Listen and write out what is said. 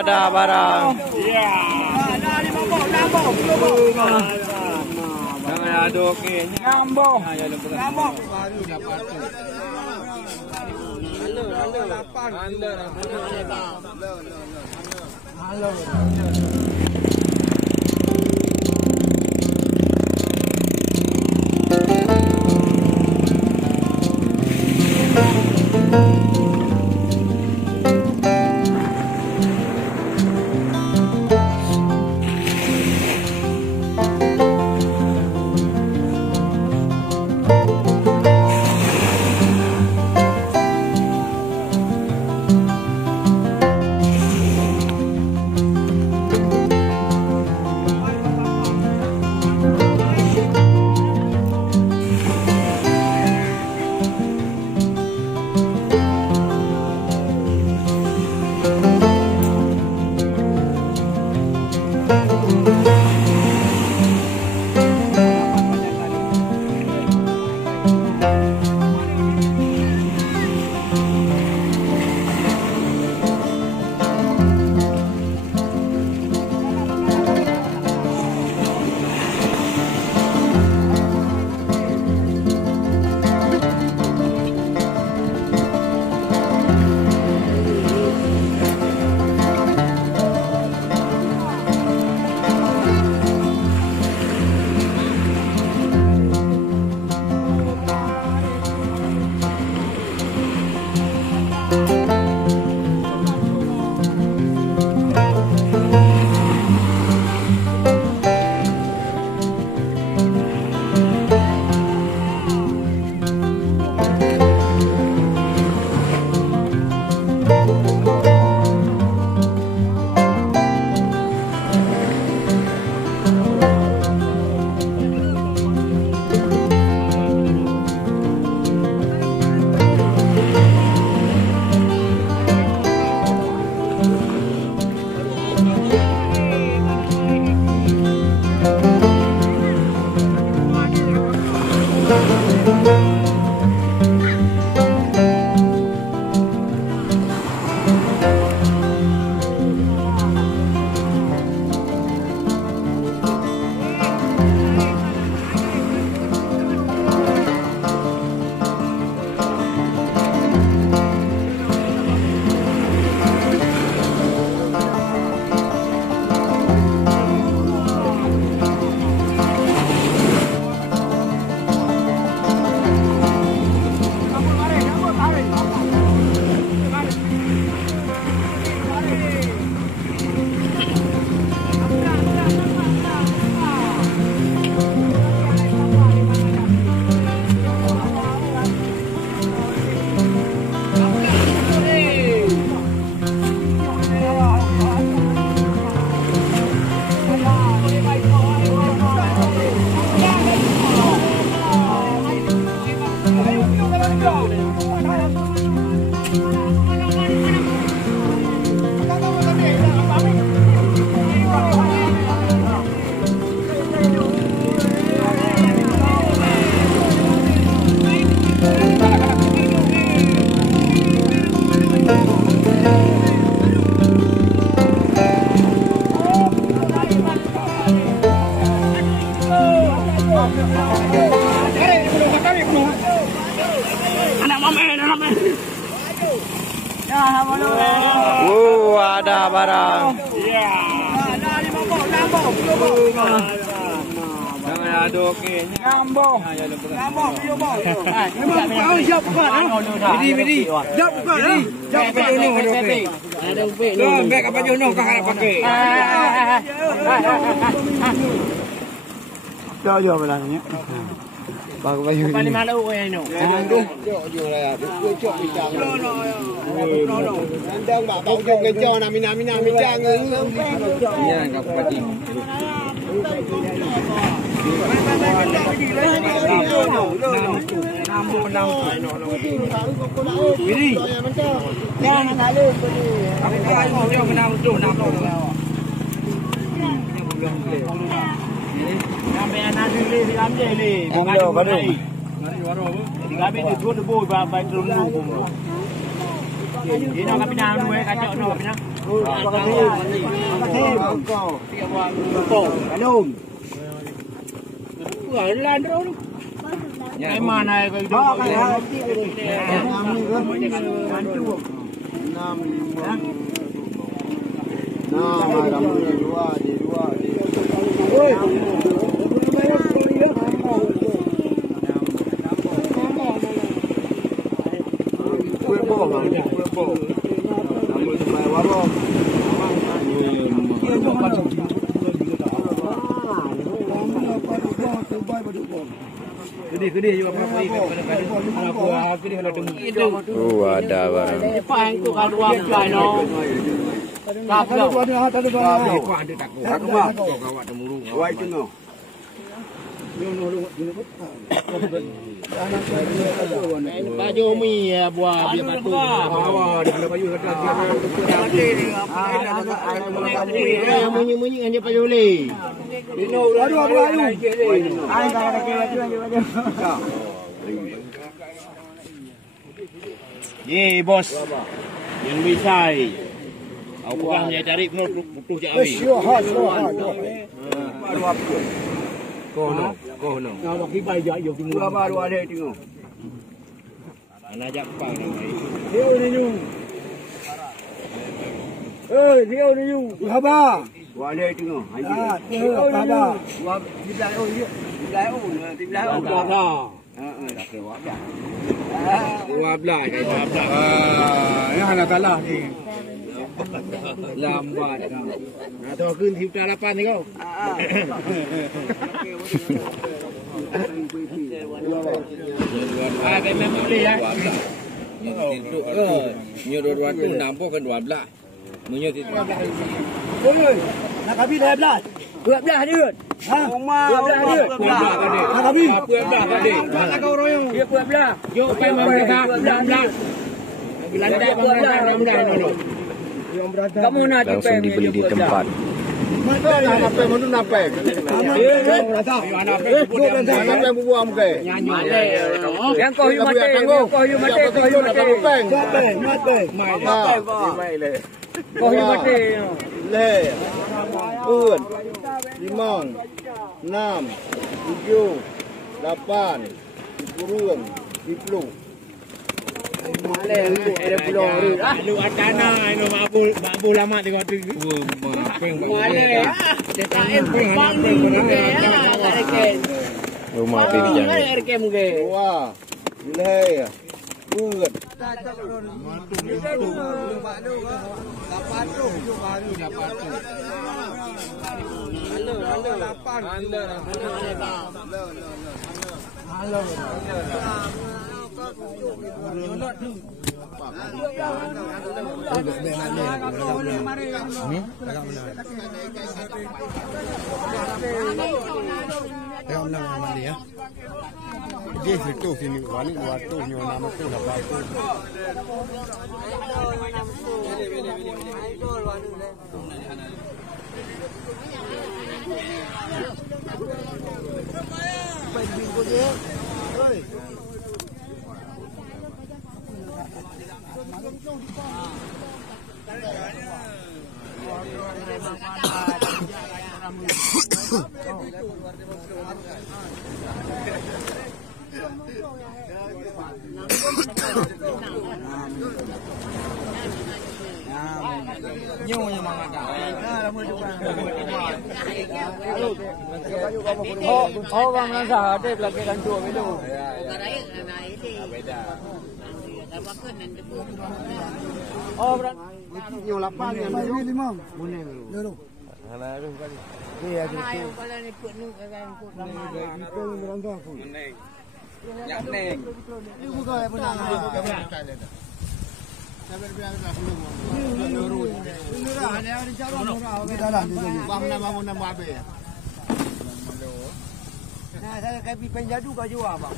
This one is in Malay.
Ada barang. Ya. Ada 5 bok. Jangan ada okeynya. Ngambok. Ngambok. Baru dapat. Halo. Ada barang. Ya. Ada 5 bok. Jangan ada okeynya. Ngambok. Ngambok. Memang kau siap bukan? Bidi. Siap bukan? Siap bukan jono okey. Ada upik. Lembek apa jono kau nak pakai? Jauh belakangnya. Baru baju ni. Paling malu kau yang ni. Jom lah. Cok bincang. Sandang bak bau jom kejar nak mina bincang. Ya, kau pati. Bidi. Jangan malu. Aku jom menang tu nak kau. Sampai anak dulu diambil ni. Ambil baru. Diambil tu tu boy bapak turun dulu. Ini nak pindah dua kacau nak pindah. Kalung. Lan terus. Cái mà này cái đó cái gede juga berapa ikan ada barang. Pang tu kan dua fly no. Tak baju mi buah biar batu. Munyi hanya baju le. Ye bos. Yang bisa. Aku kan hanya cari butuh cari. Kono. Kalau kita ajak yo tinggal baru ada tengok. Ana ajak pang ni. Dia ni. Dia ni. Haba. Wale tengok. Dia haba. Wa dibelah dia. Dibelah dah. Dah keluar dah. Keluar belah. Yang nak kalah ni. Lambat kau. Nak tahuขึ้นทีม8ni kau. Cái memang boleh ya. Nyo dua tu nampak kan 12. Munyo tu. Oi. Nak habis 12. 12 dia. Ha? Oma 12 dia. Nak habis 12 tadi. Nak kau royong. Dia 12. Yo pai mereka 12. Landai ramai no. Kamu nak Langsung dibeli di tempat. Apa mana nape? Nape bubuam ke? Yang kau yu mati, kau yu mati. Kau yu mati. Le, un, limang, 6, 7, 8, 10, 10. Lu ada na, lu mabu lama tengok tu. Rumah pinjam. Wah, le, un. Dia itu sini wali waktu nyonya nama tu apa itu. Oh, bang nasa ada belakang kantor itu. Oh, berapa? Nyo 8 yang 5. Boleh. Dulu. Alah tu kali. Dia ada tu. Kalau ni put nu kan put nama. Itu merangkak aku. Yak neng. Ini bukan apa nama. Sabar biar belum. Ini dah ada yang cara murah. Kita dah di sini. Bangun nama abe. Nah, saya kayak penjadu kau jual bang.